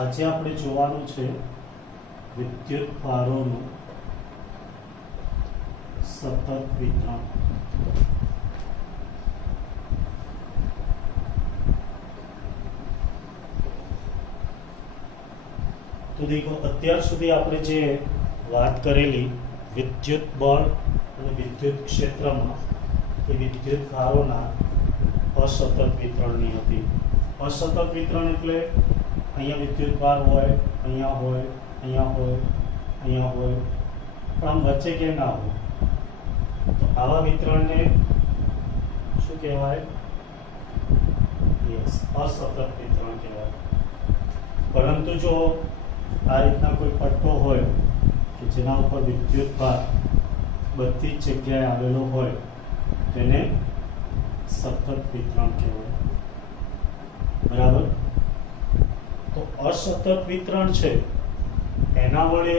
આજે આપણે જોવાનું છે વિદ્યુત ભારોનું સતત વિતરણ। તો દેખો, અત્યાર સુધી આપણે જે વાત કરેલી વિદ્યુત બળ અને વિદ્યુત ક્ષેત્રમાં એ વિદ્યુત ભારોના અસતત વિતરણની હતી। અસતત વિતરણ એટલે અહીંયા વિદ્યુત ભાર હોય, અહીંયા હોય, અહીંયા હોય, અહીંયા હોય, પણ આમ વચ્ચે કે ના હોય, તો આવા વિતરણને શું કહેવાય? યસ, અસતત વિતરણ કહેવાય। પરંતુ જો આ રીતના કોઈ પટ્ટો હોય કે જેના ઉપર વિદ્યુત ભાર બધી જ જગ્યાએ આવેલો હોય, તેને સતત વિતરણ કહેવાય। બરાબર? તો અસતત વિતરણ છે એના વડે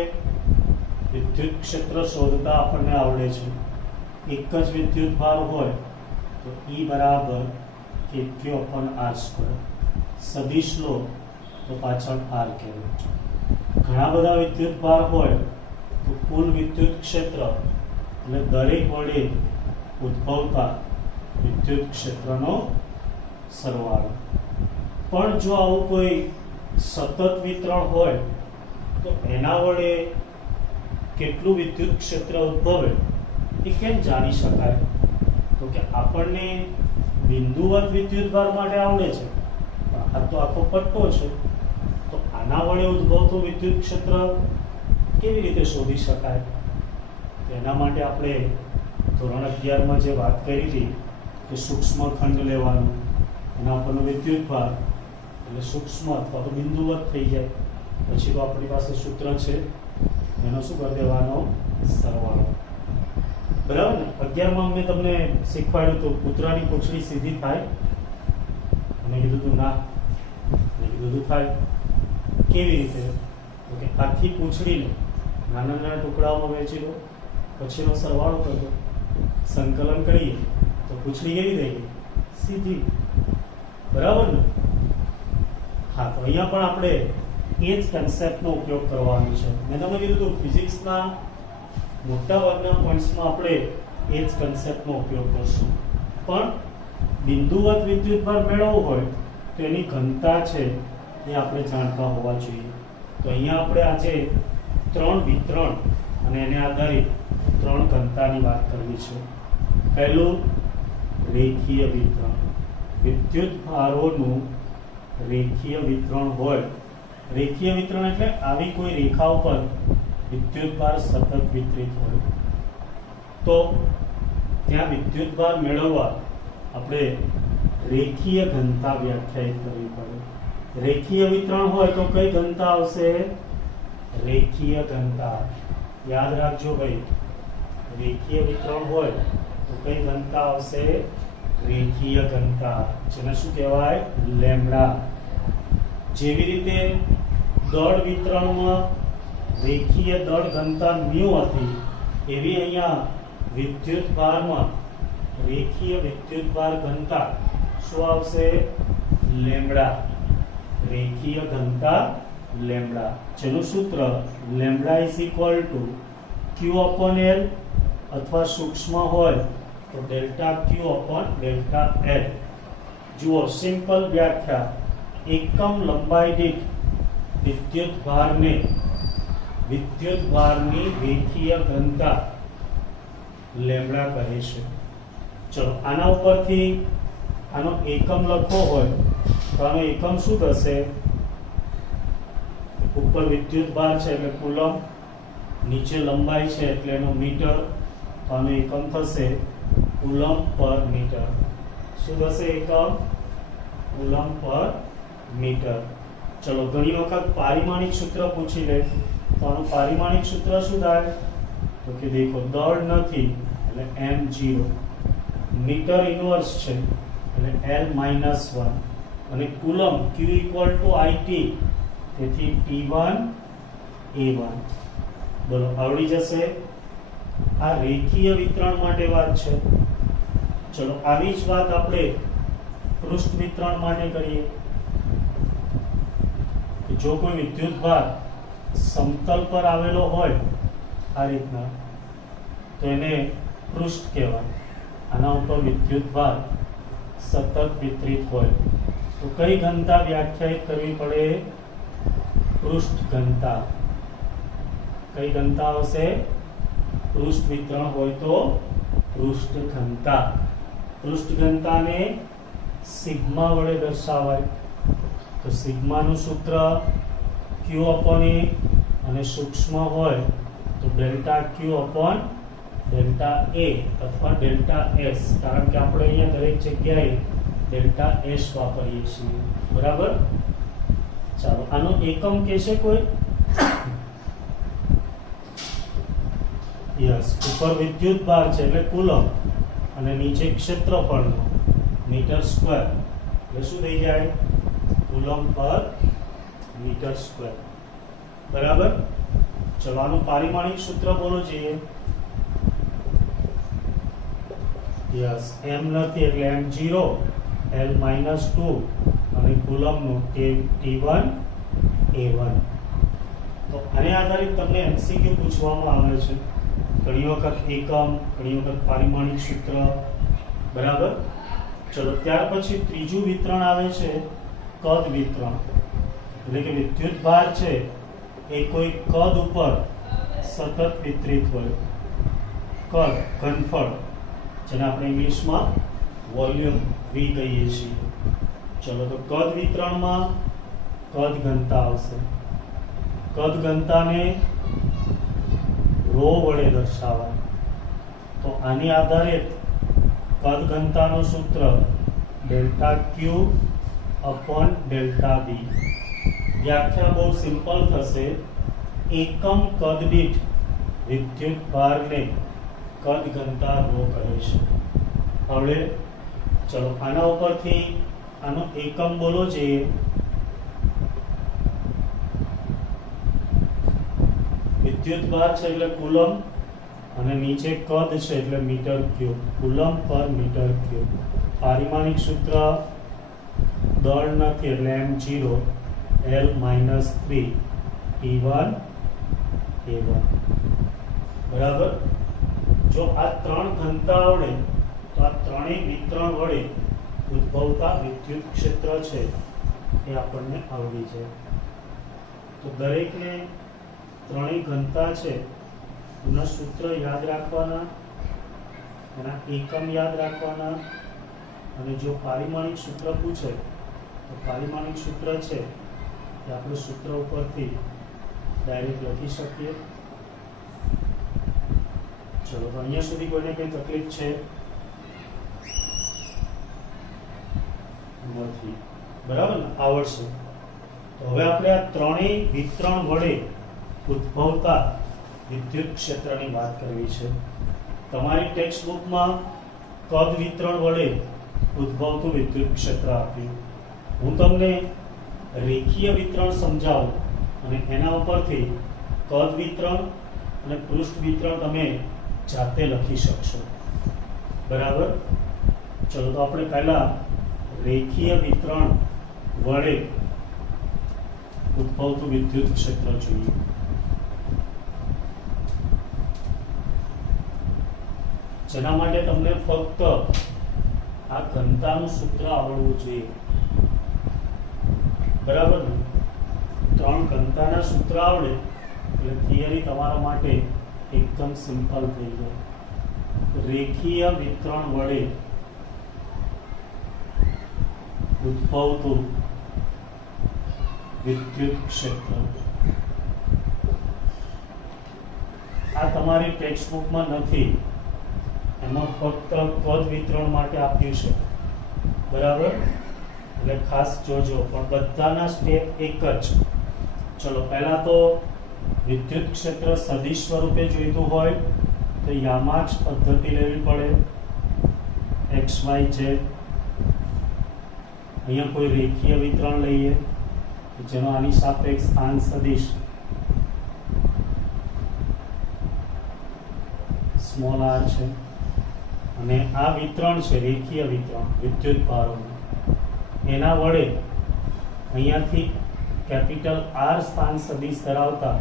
વિદ્યુત ક્ષેત્ર શોધતા આપણને આવડે છે। એક જ વિદ્યુત ભાર હોય તો E બરાબર Q/r², સદિશ લો તો પાછળ R કહેવાય। ઘણા બધા વિદ્યુત ભાર હોય તો કુલ વિદ્યુત ક્ષેત્ર એટલે દરેક વડે ઉદ્ભવતા વિદ્યુત ક્ષેત્રનો સરવાળો। પણ જો આવું કોઈ સતત વિતરણ હોય તો એના વડે કેટલું વિદ્યુત ક્ષેત્ર ઉદ્ભવે એ કેમ જાણી શકાય? તો કે આપણને બિંદુવત વિદ્યુત ભાર માટે આવડે છે, પણ આ તો આખો પટ્ટો છે, તો આના વડે ઉદ્ભવતું વિદ્યુત ક્ષેત્ર કેવી રીતે શોધી શકાય? એના માટે આપણે ધોરણ 11માં જે વાત કરી હતી કે સૂક્ષ્મ ખંડ લેવાનું, એના પરનો વિદ્યુત ભાર એટલે સૂક્ષ્મ અથવા તો બિંદુવત થઈ જાય, પછી તો આપણી પાસે સૂત્ર છે એનો શું કરી દેવાનો? સરવાળો। બરાબર ને? 11માં મેં તમને શીખવાડ્યું હતું કૂતરાની પૂંછડી સીધી થાય, મેં કીધું હતું ના, મેં કીધું હતું થાય। કેવી રીતે? તો કે આખી પૂંછડીને નાના નાના ટુકડાઓમાં વહેંચી દો, પછીનો સરવાળો કરજો, સંકલન કરીએ તો પૂંછડી કેવી થઈ ગઈ? સીધી। બરાબર ને? હા, તો અહીંયા પણ આપણે એ જ કન્સેપ્ટનો ઉપયોગ કરવાનો છે। મેં તમને કીધું હતું ફિઝિક્સના મોટા ભાગના પોઈન્ટ્સમાં આપણે એ જ કન્સેપ્ટનો ઉપયોગ કરશું, પણ બિંદુવત વિદ્યુત ભાર મેળવવો હોય તો એની ઘનતા છે એ આપણે જાણતા હોવા જોઈએ। તો અહીંયા આપણે આજે 3 વિતરણ અને એને આધારિત 3 ઘનતાની વાત કરવી છે। પહેલું રેખીય વિતરણ। વિદ્યુત ભારોનું રેખીય વિતરણ હોય। રેખીય વિતરણ એટલે આવી કોઈ રેખા ઉપર વિદ્યુત ભાર સતત વિતરિત હોય, તો ત્યાં વિદ્યુત ભાર મેળવવા આપણે રેખીય ઘનતા વ્યાખ્યાયિત કરવી પડે। રેખીય વિતરણ હોય તો કઈ ઘનતા આવશે? રેખીય ઘનતા। યાદ રાખજો ભાઈ, રેખીય વિતરણ હોય તો કઈ ઘનતા આવશે? રેખીય ઘનતા, જેને શું કહેવાય? લેમ્બડા। જેવી રીતે દળ વિતરણમાં રેખીય દળ ઘનતા મ્યુ હતી, એવી અહીંયા વિદ્યુત ભારમાં રેખીય વિદ્યુત ભાર ઘનતા શું આવશે? લેમ્બડા। રેખીય ઘનતા લેમ્બડા, જેનું સૂત્ર lambda is equal to Q/L, અથવા સૂક્ષ્મ હોય તો ડેલ્ટા Q/ડેલ્ટા L। જુઓ, સિમ્પલ વ્યાખ્યા, એકમ લંબાઈ દીઠ વિદ્યુત ભારની રેખીય ઘનતા લેમ્બડા કહે છે। ચલો, આના ઉપરથી આનો એકમ લખવો હોય તો આનો એકમ શું થશે? ઉપર વિદ્યુત ભાર છે એટલે કુલમ, નીચે લંબાઈ છે એટલે એનો મીટર, તો આનો એકમ થશે કુલમ પર મીટર। શું થશે એકમ? કુલમ પર મીટર। ચલો, ઘણી વખત પારિમાણિક સૂત્ર પૂછી લે તો આનું પારિમાણિક સૂત્ર શું થાય? તો કે દેખો, દળ નથી એટલે m0, મીટર ઇન્વર્સ છે એટલે L-1, અને કુલમ Q=IT, તેથી T1A1। બોલો, આવડી જશે? આ રેખીય વિતરણ માટે વાત છે। ચલો, આવી જ વાત આપણે પૃષ્ઠ વિતરણ માટે કરીએ। જો કોઈ વિદ્યુત ભાર સમતલ પર આવેલો હોય આ રીતના તો એને પૃષ્ઠ કહેવાય. આના ઉપર વિદ્યુત ભાર સતત વિતરિત હોય તો કઈ ઘનતા વ્યાખ્યાયિત કરવી પડે? પૃષ્ઠ ઘનતા. કઈ ઘનતા આવશે? પૃષ્ઠ વિતરણ હોય તો પૃષ્ઠ ઘનતા. પૃષ્ઠ ઘનતાને સિગ્મા વડે દર્શાવાય. તો સિગ્માનું સૂત્ર Q upon A અને સૂક્ષ્મ હોય તો delta Q upon delta A અથવા ડેલ્ટા S, કારણ કે આપણે અહીંયા દરેક જગ્યાએ ડેલ્ટા S વાપરીએ છીએ. બરાબર? ચાલો આનો એકમ કહેશે કોઈ? યસ, ઉપર વિદ્યુત ભાર છે એટલે કુલમ અને નીચે ક્ષેત્રફળનો મીટર સ્ક્વેર એટલે શું થઈ જાય? કુલમ પર મીટર સ્ક્વેર. બરાબર? ચલો આનું પારિમાણિક સૂત્ર બોલો જોઈએ. યસ, m નથી એટલે m0 l - 2 અને કુલમનું T1 A1. તો આને આધારિત તમને MCQ પૂછવામાં આવે છે. ઘણી વખત એકમ, ઘણી વખત પારિમાણિક સૂત્ર. બરાબર? ચલો ત્યાર પછી ત્રીજું વિતરણ આવે છે કદ વિતરણ. એટલે કે વિદ્યુત ભાર છે એ કોઈ કદ ઉપર સતત વિતરિત હોય. કદ, ઘનફળ, જેને આપણે ઇંગ્લિશમાં વોલ્યુમ V કહીએ છીએ. ચલો તો કદ વિતરણમાં કદ ઘનતા આવશે. કદ ઘનતાને રો વડે દર્શાવાય. તો આની આધારિત કદ ઘનતાનું સૂત્ર delta Q upon delta V. વ્યાખ્યા બહુ સિમ્પલ થશે. એકમ કદ દીઠ વિદ્યુત ભારને કદ ઘનતા રો કહે છે. હવે ચલો આના ઉપરથી આનો એકમ બોલો જોઈએ. વિદ્યુત ભાર છે એટલે કુલમ અને નીચે કદ છે એટલે મીટર ક્યુબ. કુલમ પર મીટર ક્યુબ. પારિમાણિક સૂત્ર દળ નથી એટલે m0 l - 3 T1 A1. બરાબર? જો આ ત્રણ ઘનતા આવડે તો આ ત્રણેય વિતરણ વડે ઉદ્ભવતા વિદ્યુત ક્ષેત્ર છે એ આપણને આવડી જાય. તો દરેકને ત્રણેય ઘનતા છે એના સૂત્ર યાદ રાખવાના, એના એકમ યાદ રાખવાના, અને જો પારિમાણિક સૂત્ર પૂછે તો પારિમાણિક સૂત્ર છે એ આપણે સૂત્ર ઉપરથી ડાયરેક્ટ લખી શકીએ. ચલો તો અહીંયા સુધી કોઈને કઈ તકલીફ છે? નથી. બરાબર ને? આવડશે. તો હવે આપણે આ ત્રણેય વિતરણ વડે ઉદ્ભવતા વિદ્યુત ક્ષેત્રની વાત કરવી છે. તમારી ટેક્સ્ટ બુકમાં કદ વિતરણ વડે ઉદ્ભવતું વિદ્યુત ક્ષેત્ર આપ્યું. હું તમને રેખીય વિતરણ સમજાવું અને એના ઉપરથી કદ વિતરણ અને પૃષ્ઠ વિતરણ તમે જાતે લખી શકશો. બરાબર? ચલો તો આપણે પહેલા રેખીય વિતરણ વડે ઉદ્ભવતું વિદ્યુત ક્ષેત્ર જોઈએ. જેના માટે તમને ફક્ત આ ઘનતાનું સૂત્ર આવડવું જોઈએ. બરાબર ને? ત્રણ ઘનતાના સૂત્ર આવડે એટલે થિયરી તમારા માટે એકદમ સિમ્પલ થઈ જાય. રેખીય વિતરણ વડે ઉદ્ભવતું વિદ્યુત ક્ષેત્ર. આ તમારી ટેક્સ્ટ બુકમાં નથી, એમાં ફક્ત કદ વિતરણ માટે આપ્યું છે. બરાબર? એટલે ખાસ જોજો. પણ બધાના સ્ટેપ એક જ. ચલો પહેલા તો વિદ્યુત ક્ષેત્ર સદિશ સ્વરૂપે જોઈતું હોય તો યામાક્ષ પદ્ધતિ લેવી પડે. XYZ. અહીંયા કોઈ રેખીય વિતરણ લઈએ જેનો આની સાપેક્ષ સ્થાન સદિશ સ્મોલ r છે અને આ વિતરણ છે રેખીય વિતરણ વિદ્યુત ભારોનું. એના વડે અહીંયાથી કેપિટલ આર સ્થાન સદિશ ધરાવતા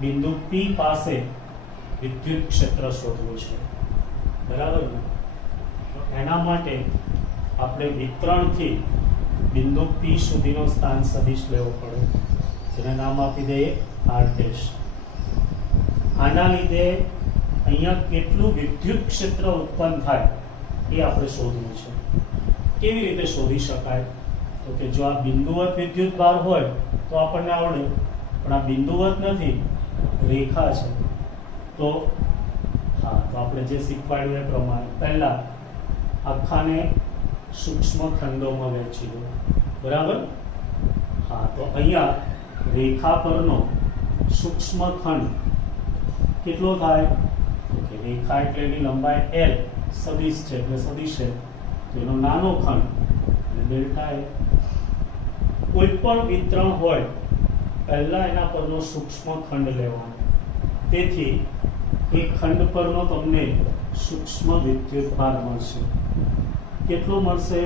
બિંદુ પી પાસે વિદ્યુત ક્ષેત્ર શોધવું છે, બરાબર ને? તો એના માટે આપણે વિતરણથી બિંદુ પી સુધીનો સ્થાન સદિશ લેવો પડે, જેને નામ આપી દઈએ આર ડેશ. આના લીધે અહીંયા કેટલું વિદ્યુત ક્ષેત્ર ઉત્પન્ન થાય એ આપણે શોધવું છે. કેવી રીતે શોધી શકાય? તો કે જો આ બિંદુવત વિદ્યુત ભાર હોય તો આપણને આવડે, પણ આ બિંદુવત નથી, રેખા છે. તો આપણે જે શીખવાડ્યું એ પ્રમાણે પહેલા આખાને સૂક્ષ્મ ખંડોમાં વહેંચી દો, બરાબર? તો અહીંયા રેખા પરનો સૂક્ષ્મ ખંડ કેટલો થાય? તો કે રેખા એટલે એની લંબાઈ L, સદિશ છે એટલે સદિશ છે, તો એનો નાનો ખંડ એટલે ડેલ્ટા L. કોઈ પણ વિતરણ હોય પહેલા એના પરનો સૂક્ષ્મ ખંડ લેવાનો, તેથી એ ખંડ પરનો તમને સૂક્ષ્મ વિદ્યુત ભાર મળશે. કેટલો મળશે?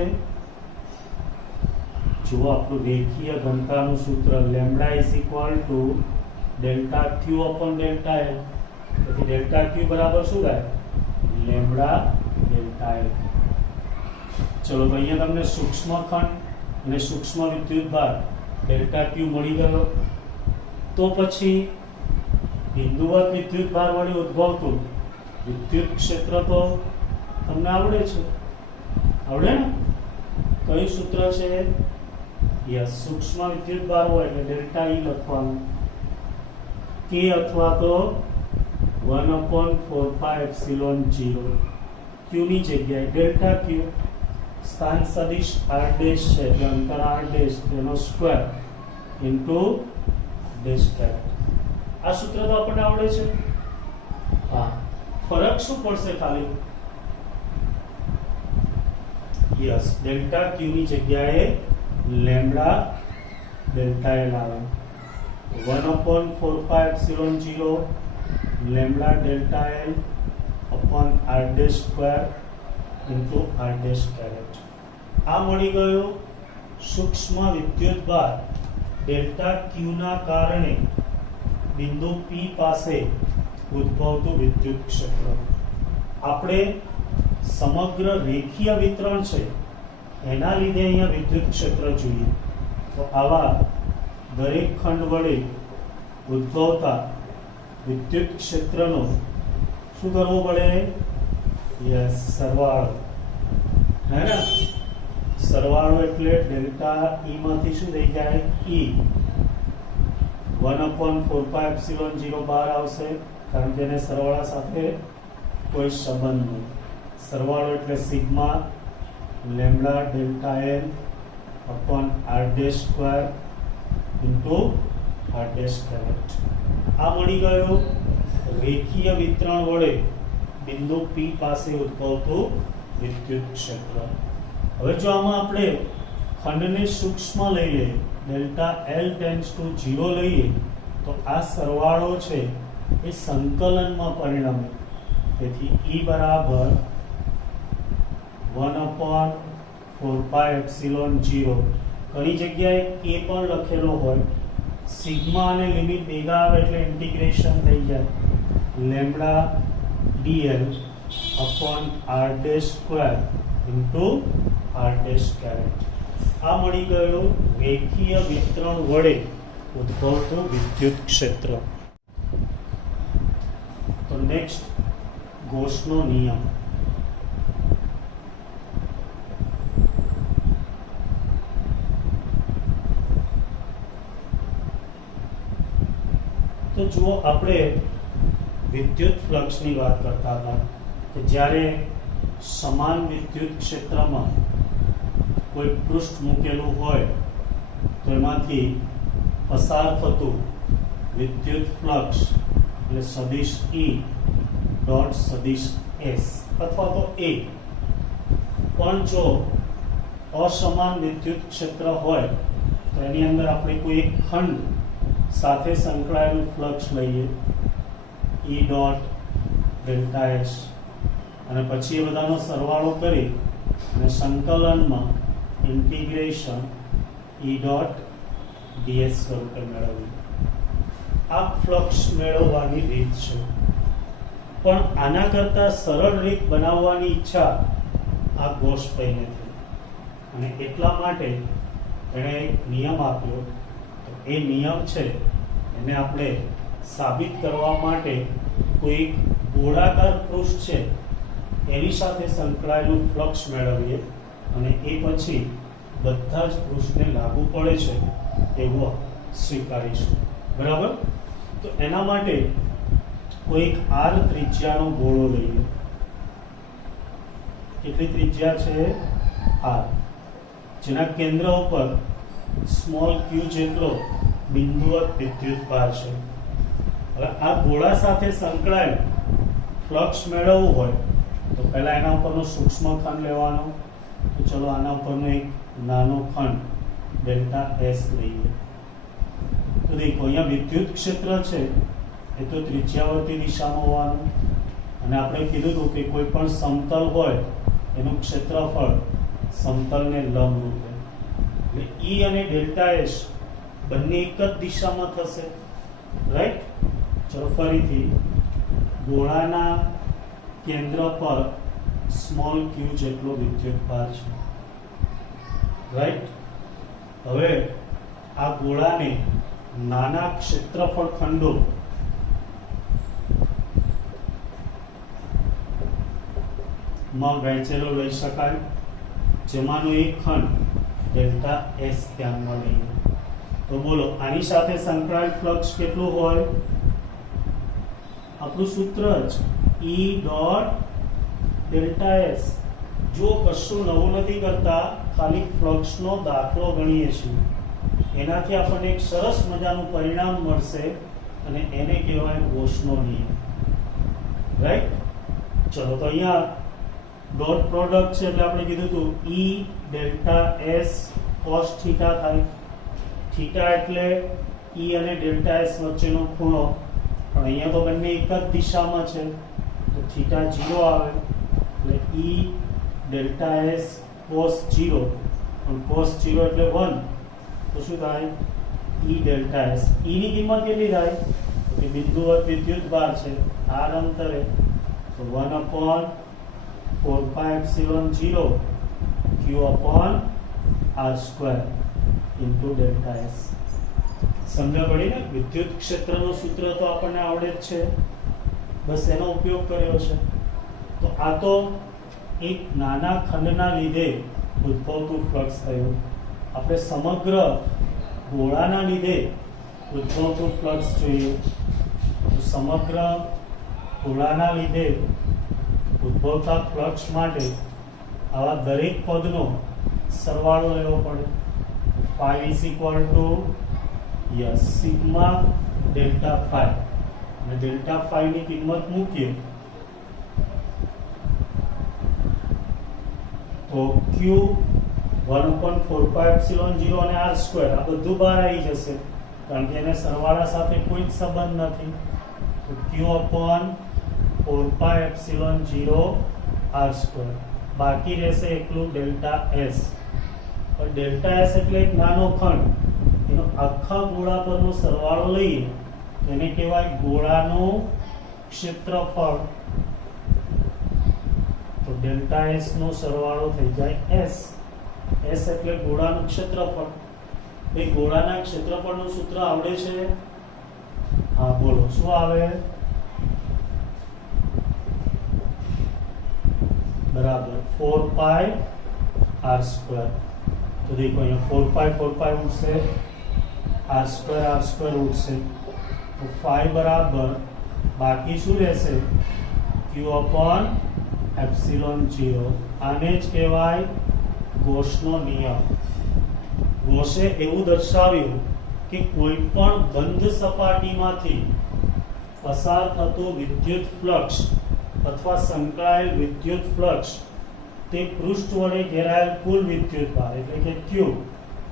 જુઓ, આપણું રેખીય ઘનતાનું સૂત્ર lambda is equal to delta Q upon delta L. તેથી ડેલ્ટા ક્યુ બરાબર શું થાય? Lambda delta L. ચલો, તો અહીંયા તમને સૂક્ષ્મ ખંડ અને સૂક્ષ્મ વિદ્યુત ભાર ડેલ્ટા ક્યુ મળી ગયો. તો પછી બિંદુવત વિદ્યુત ભાર વડે ઉદ્ભવતું વિદ્યુત ક્ષેત્ર તો તમને આવડે છે, આવડે ને? કયું સૂત્ર છે? યસ, સૂક્ષ્મ વિદ્યુત ભાર હોય એટલે ડેલ્ટા ઈ લખવાનું, કે અથવા તો 1/4πε0, ક્યુ ની જગ્યાએ ડેલ્ટા ક્યુ, સ્થાન સદિશ આર ડેશ છે એટલે અંતર આર ડેશ, તેનો સ્ક્વેર ઇન્ટુ ડેશ કેરેટ. આ સૂત્ર તો આપણને આવડે છે. ફરક શું પડશે ખાલી? યસ, ડેલ્ટા ક્યુ ની જગ્યાએ લેમ્બડા ડેલ્ટા એલ આવે. 1/4πε0 lambda delta L upon R dash square into R dash caret. આ મળી ગયો સૂક્ષ્મ વિદ્યુત ભાર ડેલ્ટા ક્યુ ના કારણે બિંદુ પી પાસે ઉદ્ભવતું વિદ્યુત ક્ષેત્ર. આપણે સમગ્ર રેખીય વિતરણ છે એના લીધે અહીંયા વિદ્યુત ક્ષેત્ર જોઈએ. તો આવા દરેક ખંડ વડે ઉદ્ભવતા વિદ્યુત ક્ષેત્રનો શું કરવું પડે? યસ, સરવાળો. હે ને? સરવાળો એટલે ડેલ્ટા ઈ માંથી શું થઈ જાય? ઈ 1/4πε0 બહાર આવશે, કારણ કે એને સરવાળા સાથે કોઈ સંબંધ નહીં. સરવાળો એટલે sigma lambda delta L upon R dash square into R dash caret. આ મળી ગયો રેખીય વિતરણ વડે બિંદુ પી પાસે ઉદ્ભવતું વિદ્યુત ક્ષેત્ર. હવે જો આમાં આપણે ખંડને સૂક્ષ્મ લઈ લઈએ, ડેલ્ટા એલ ટેન્ડ્સ ટુ 0 લઈએ, તો આ સરવાળો છે એ સંકલનમાં પરિણમે. તેથી E બરાબર 1/4πε0, ઘણી જગ્યાએ k પણ લખેલો હોય, સિગ્મા અને લિમિટ ભેગા આવે એટલે ઇન્ટિગ્રેશન થઈ જાય, lambda dl upon R dash square into R dash caret. આ મળી ગયો રેખીય વિતરણ વડે ઉદ્ભવતું વિદ્યુત ક્ષેત્ર. તો નેક્સ્ટ ગોસનો નિયમ. તો જુઓ, આપણે વિદ્યુત ફ્લક્સની વાત કરતા હતા કે જ્યારે સમાન વિદ્યુત ક્ષેત્રમાં કોઈ પૃષ્ઠ મૂકેલું હોય તો એમાંથી પસાર થતું વિદ્યુત ફ્લક્સ એટલે સદિશ E ડોટ સદિશ S અથવા તો A. પણ જો અસમાન વિદ્યુત ક્ષેત્ર હોય તો એની અંદર આપણે કોઈ એક ખંડ સાથે સંકળાયેલું ફ્લક્સ લઈએ E ડોટ ડેલ્ટા S, અને પછી એ બધાનો સરવાળો કરી અને સંકલનમાં ઇન્ટિગ્રેશન E ડોટ ds સ્વરૂપે મેળવીએ. આ ફ્લક્સ મેળવવાની રીત છે, પણ આના કરતા સરળ રીત બનાવવાની ઈચ્છા આ ગોસ્પેને થઈ અને એટલા માટે એણે એક નિયમ આપ્યો. તો એ નિયમ છે એને આપણે સાબિત કરવા માટે કોઈ ગોળાકાર પૃષ્ઠ છે એની સાથે સંકળાયેલું ફ્લક્સ મેળવીએ અને એ પછી બધા જ પૃષ્ઠને લાગુ પડે છે એવું સ્વીકારીશું. બરાબર? તો એના માટે કોઈ એક r ત્રિજ્યાનો ગોળો લઈએ. કેટલી ત્રિજ્યા છે? r. જેના કેન્દ્ર ઉપર સ્મોલ q જેટલો બિંદુવત વિદ્યુતભાર છે. હવે આ ગોળા સાથે સંકળાયેલ ફ્લક્સ મેળવવું હોય તો પહેલા એના ઉપરનો સૂક્ષ્મ ખંડ લેવાનો. તો ચલો આના ઉપરનો એક નાનો ખંડ ડેલ્ટા s લઈએ. તો દેખો અહીંયા વિદ્યુત ક્ષેત્ર છે એ તો ત્રિજ્યાવર્તી દિશામાં હોવાનું અને આપણે કીધું હતું કે કોઈ પણ સમતલ હોય એનું ક્ષેત્રફળ સમતલને લંબ રૂપે. એટલે E અને ડેલ્ટા s બંને એક જ દિશામાં થશે. રાઈટ? ચલો ફરીથી ગોળાના કેન્દ્ર પર સ્મોલ q જેટલો વિદ્યુતભાર છે. રાઈટ? હવે આ ગોળાને નાના ક્ષેત્રફળ ખંડો માં વહેંચેલો લઈ શકાય, જેમાંનો એક ખંડ ડેલ્ટા s ધ્યાનમાં લઈએ. તો બોલો આની સાથે સંકળાયેલ ફ્લક્સ કેટલું હોય? આપણું સૂત્ર જ E ડોટ ડેલ્ટા s. જો કશું નવું નથી કરતા, ખાલી ફ્લક્સનો દાખલો ગણીએ છીએ, એનાથી આપણને એક સરસ મજાનું પરિણામ મળશે અને એને કહેવાય ગોસનો નિયમ. રાઈટ? ચલો તો અહીંયા ડોટ પ્રોડક્ટ છે એટલે આપણે કીધું હતું E delta s cos theta થાય. થીટા એટલે E અને ડેલ્ટા s વચ્ચેનો ખૂણો, પણ અહીંયા તો બંને એક જ દિશામાં છે તો થીટા 0 આવે એટલે E ડેલ્ટા s cos 0, પણ cos 0 એટલે 1 તો શું થાય? E delta s. E ની કિંમત કેટલી થાય? તો કે બિંદુવત વિદ્યુતભાર છે r અંતરે, તો 1/4πε0 q r² into delta s. સમજ પડી ને? વિદ્યુત ક્ષેત્રનું સૂત્ર તો આપણને આવડે જ છે, બસ એનો ઉપયોગ કર્યો છે. તો આ તો એક નાના ખંડના લીધે ઉદ્ભવતું ફ્લક્સ થયું. આપણે સમગ્ર ગોળાના લીધે ઉદ્ભવતું ફ્લક્સ જોઈએ. તો સમગ્ર ગોળાના લીધે ઉદ્ભવતા ફ્લક્સ માટે આવા દરેક પદનો સરવાળો લેવો પડે. phi is equal to sigma delta phi, અને ડેલ્ટા ફાઈ ની કિંમત મૂકીએ તો q 1/4πε0 અને r² આ બધું બહાર આવી જશે કારણ કે એને સરવાળા સાથે કોઈ જ સંબંધ નથી. તો q 4πε0 r², બાકી રહેશે એકલું ડેલ્ટા s. પણ ડેલ્ટા s એટલે એક નાનો ખંડ, એનો આખા ગોળા પરનો સરવાળો લઈએ એને કહેવાય ગોળાનું ક્ષેત્રફળ. તો ડેલ્ટા s નો સરવાળો થઈ જાય s. s એટલે ગોળાનું ક્ષેત્રફળ. એ ગોળાના ક્ષેત્રફળનું સૂત્ર આવડે છે? હા બોલો, શું આવે? બરાબર 4π r². તો દેખો અહીંયા 4π ઉઠશે, r² ઉઠશે, તો phi બરાબર બાકી શું રહેશે? q/ε0. આને જ કહેવાય ગોસનો નિયમ. ગોસે એવું દર્શાવ્યું કે કોઈ પણ બંધ સપાટીમાંથી પસાર થતું વિદ્યુત ફ્લક્સ અથવા સંકળાયેલ વિદ્યુત ફ્લક્સ તે પૃષ્ઠ વડે ઘેરાયેલ કુલ વિદ્યુતભાર એટલે કે q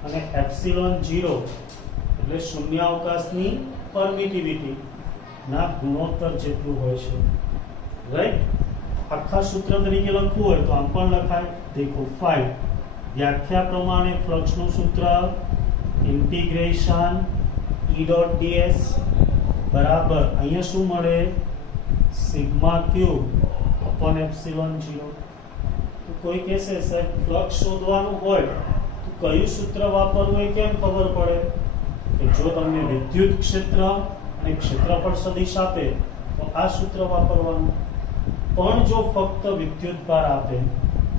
અને ε0 એટલે શૂન્યાવકાશની પરમિટિવિટી ના ગુણોત્તર જેટલું હોય છે. રાઈટ? આખા સૂત્ર તરીકે લખવું હોય તો આમ પણ લખાય. દેખો phi વ્યાખ્યા પ્રમાણે ફ્લક્સનું સૂત્ર ઇન્ટિગ્રેશન E ડોટ ds બરાબર અહીંયા શું મળે સિગ્મા ક્યુ અપોન એપ્સિલોન 0. તો કોઈ કહેશે સાહેબ ફ્લક્સ શોધવાનું હોય તો કયું સૂત્ર વાપરવું એ કેમ ખબર પડે કે જો તમને વિદ્યુત ક્ષેત્ર અને ક્ષેત્રફળ સદિશ આપે તો આ સૂત્ર વાપરવાનું, પણ જો ફક્ત વિદ્યુત ભાર આપે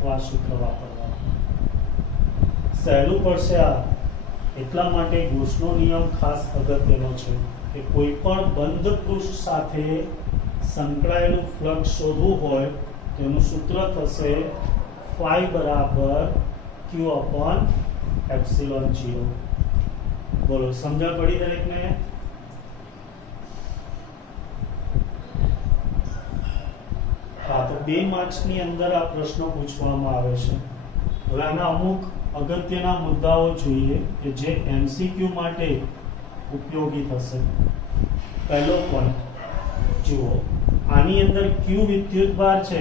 તો આ સૂત્ર વાપરવાનું. સહેલું પડશે આ, એટલા માટે ગૌસનો નિયમ ખાસ અગત્યનો છે કે કોઈ પણ બંધ પૃષ્ઠ સાથે સંકળાયેલું ફ્લક્સ શોધવું હોય તેનું સૂત્ર થશે phi બરાબર q અપોન એપ્સિલોન 0. બોલો સમજણ પડી દરેકને? હા, તો 2 માર્ક્સની અંદર આ પ્રશ્નો પૂછવામાં આવે છે. હવે આના અમુક અગત્યના મુદ્દાઓ જોઈએ કે જે એમસીક્યુ માટે ઉપયોગી થશે. પહેલો પોઈન્ટ જુઓ, આની અંદર ક્યુ વિદ્યુતભાર છે,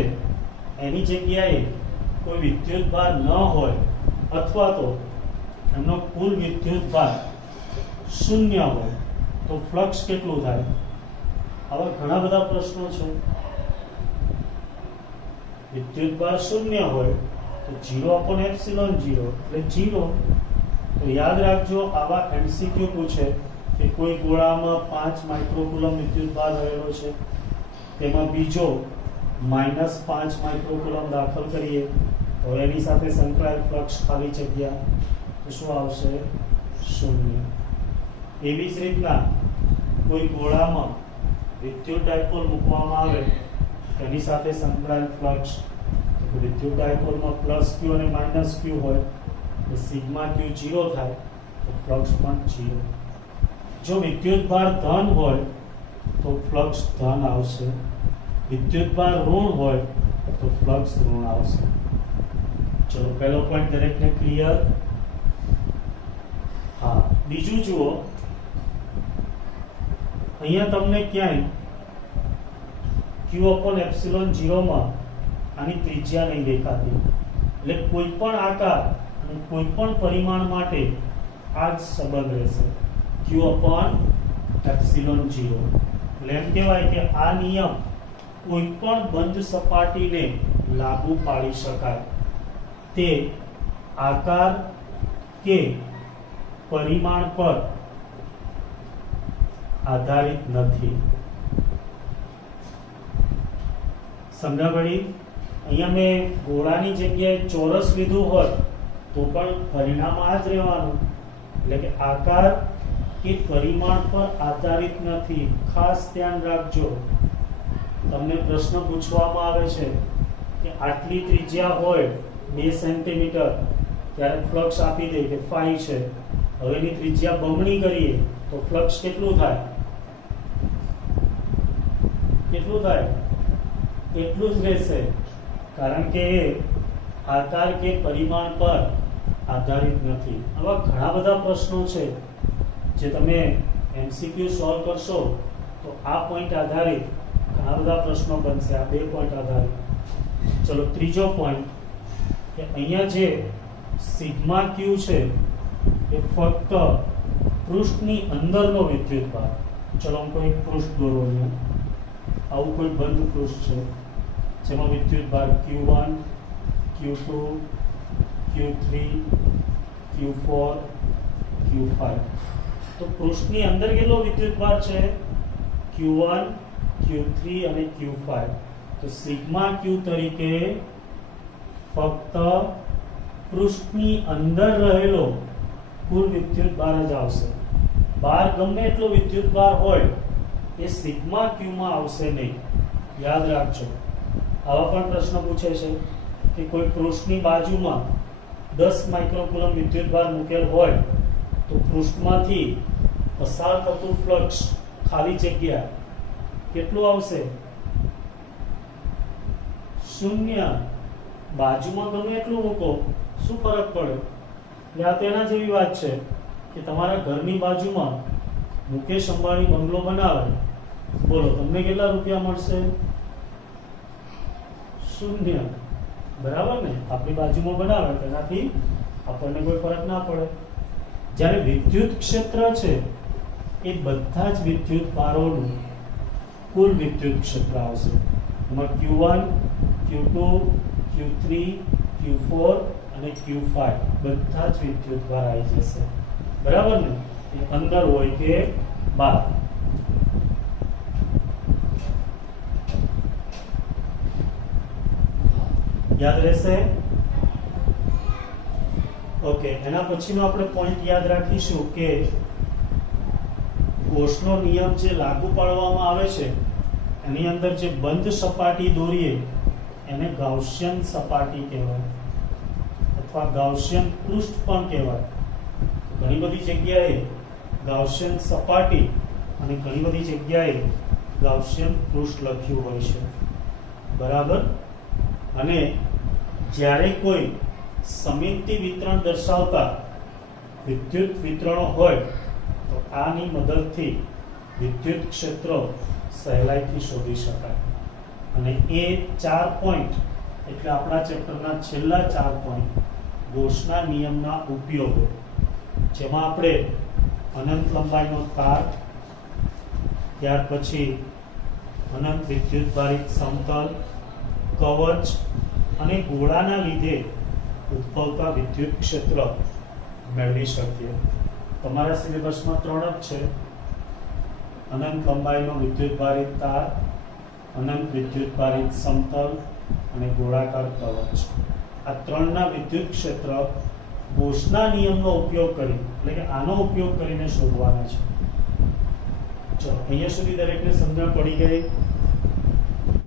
એની જગ્યાએ કોઈ વિદ્યુતભાર ન હોય અથવા તો એમનો કુલ વિદ્યુતભાર 0 હોય તો ફ્લક્સ કેટલું થાય? આવા ઘણા બધા પ્રશ્નો છે. વિદ્યુતભાર 0 હોય તો 0 અપોન એપ્સિલોન 0 એટલે 0. તો યાદ રાખજો, આવા એમસીક્યુ પૂછે કે કોઈ ગોળામાં 5 માઇક્રોકુલમ વિદ્યુતભાર રહેલો છે, તેમાં બીજો -5 માઇક્રોકુલમ દાખલ કરીએ તો એની સાથે સંકળાયેલ ફ્લક્સ ખાલી જગ્યા તો શું આવશે? 0. એવી જ રીતના કોઈ ગોળામાં વિદ્યુત ડાયપોલ મૂકવામાં આવે તેની સાથે સંકળાયેલ ફ્લક્સ, વિદ્યુત ડાયપોલમાં +q અને -q હોય તો સિગ્મા q 0 થાય તો ફ્લક્સ પણ 0. જો વિદ્યુતભાર ધન હોય તો ફ્લક્સ ધન આવશે, વિદ્યુતભાર ઋણ હોય તો ફ્લક્સ ઋણ આવશે. ચલો પહેલો પોઈન્ટ દરેકને ક્લિયર? હા, બીજું જુઓ, અહીંયા તમને ક્યાંય q અપોન એપ્સિલોન 0 માં આની ત્રિજ્યા નહીં દેખાતી, એટલે કોઈ પણ આકાર અને કોઈ પણ પરિમાણ માટે આ જ સંબંધ રહેશે, q અપોન એપ્સિલોન 0. એટલે એમ કહેવાય કે આ નિયમ કોઈ પણ બંધ સપાટીને લાગુ પાડી શકાય, તે આકાર કે પરિમાણ પર આધારિત નથી. સમજા પડી? અહીંયા મેં ગોળાની જગ્યાએ ચોરસ લીધું હોત તો પણ પરિણામ આ જ રહેવાનું, એટલે કે આકાર કે પરિમાણ પર આધારિત નથી. ખાસ ધ્યાન રાખજો, તમને પ્રશ્ન પૂછવામાં આવે છે કે આટલી ત્રિજ્યા હોય 2 સેન્ટીમીટર, ત્યારે ફ્લક્સ આપી દે કે 5 છે, હવે એની ત્રિજ્યા બમણી કરીએ તો ફ્લક્સ કેટલું થાય? કેટલું થાય? એટલું જ રહેશે, કારણ કે એ આકાર કે પરિમાણ પર આધારિત નથી. આવા ઘણા બધા પ્રશ્નો છે જે તમે એમસીક્યુ સોલ્વ કરશો તો આ પોઈન્ટ આધારિત ઘણા બધા પ્રશ્નો બનશે, આ 2 પોઈન્ટ આધારિત. ચલો ત્રીજો પોઈન્ટ કે અહીંયા જે સિગ્મા ક્યુ છે એ ફક્ત પૃષ્ઠની અંદરનો વિદ્યુતભાર. ચલો હું કોઈ પૃષ્ઠ દોરો, આવું કોઈ બંધ પૃષ્ઠ છે જેમાં વિદ્યુતભાર Q1, Q2, Q3, Q4, Q5. તો પૃષ્ઠની અંદર કેટલો વિદ્યુતભાર છે? Q1, Q3 અને Q5. તો સિગ્મા Q તરીકે ફક્ત પૃષ્ઠની અંદર રહેલો કુલ વિદ્યુતભાર જ આવશે. બહાર ગમે એટલો વિદ્યુતભાર હોય એ સિગ્મા Q માં આવશે નહીં. યાદ રાખજો, આવા પણ પ્રશ્ન પૂછે છે કે કોઈ પૃષ્ઠની બાજુમાં 10 માઇક્રોકુલમ વિદ્યુતભાર મૂકેલ હોય તો પૃષ્ઠમાંથી પસાર થતું ફ્લક્સ ખાલી જગ્યા કેટલું આવશે? 0. બાજુમાં ગમે એટલું મૂકો, શું ફરક પડે? એટલે આ તેના જેવી વાત છે કે તમારા ઘરની બાજુમાં મુકેશ અંબાણી બંગલો બનાવે, બોલો તમને કેટલા રૂપિયા મળશે? 0. બરાબર ને? આપણી બાજુમાં બનાવે તેનાથી આપણને કોઈ ફરક ના પડે. જ્યારે વિદ્યુત ક્ષેત્ર છે એ બધા જ વિદ્યુત ભારોનું કુલ વિદ્યુત ક્ષેત્ર આવશે. એમાં Q1, Q2, Q3, Q4 અને Q5 બધા જ વિદ્યુત ભાર આવી જશે. બરાબર ને? એ અંદર હોય કે બહાર. યાદ રહેશે? ઓકે, એના પછીનો આપણે પોઈન્ટ યાદ રાખીશું કે ગૌસનો નિયમ જે લાગુ પાડવામાં આવે છે એની અંદર જે બંધ સપાટી દોરીએ એને ગાઉસિયન સપાટી કહેવાય અથવા ગાઉસિયન પૃષ્ઠ પણ કહેવાય. ઘણી બધી જગ્યાએ ગાઉસિયન સપાટી અને ઘણી બધી જગ્યાએ ગાઉસિયન પૃષ્ઠ લખ્યું હોય છે. બરાબર? અને જ્યારે કોઈ સમિતિ વિતરણ દર્શાવતા વિદ્યુત વિતરણો હોય તો આની મદદથી વિદ્યુત ક્ષેત્રો સહેલાઈથી શોધી શકાય. અને એ 4 પોઈન્ટ એટલે આપણા ચેપ્ટરના છેલ્લા 4 પોઈન્ટ ગૌસના નિયમના ઉપયોગો, જેમાં આપણે અનંત લંબાઈનો તાર, ત્યાર પછી અનંત વિદ્યુતભારિત સમતલ, કવચ અને ગોળાના લીધે ઉદ્ભવતા વિદ્યુત ક્ષેત્ર મેળવી શકીએ. તમારા સિલેબસમાં 3 જ છે: અનંત લંબાઈનો વિદ્યુતભારિત તાર, અનંત વિદ્યુતભારિત સમતલ અને ગોળાકાર કવચ. આ 3ના વિદ્યુત ક્ષેત્ર ગૌસના નિયમનો ઉપયોગ કરી એટલે કે આનો ઉપયોગ કરીને શોધવાના છે. ચલો, અહીંયા સુધી દરેકને સમજણ પડી ગઈ?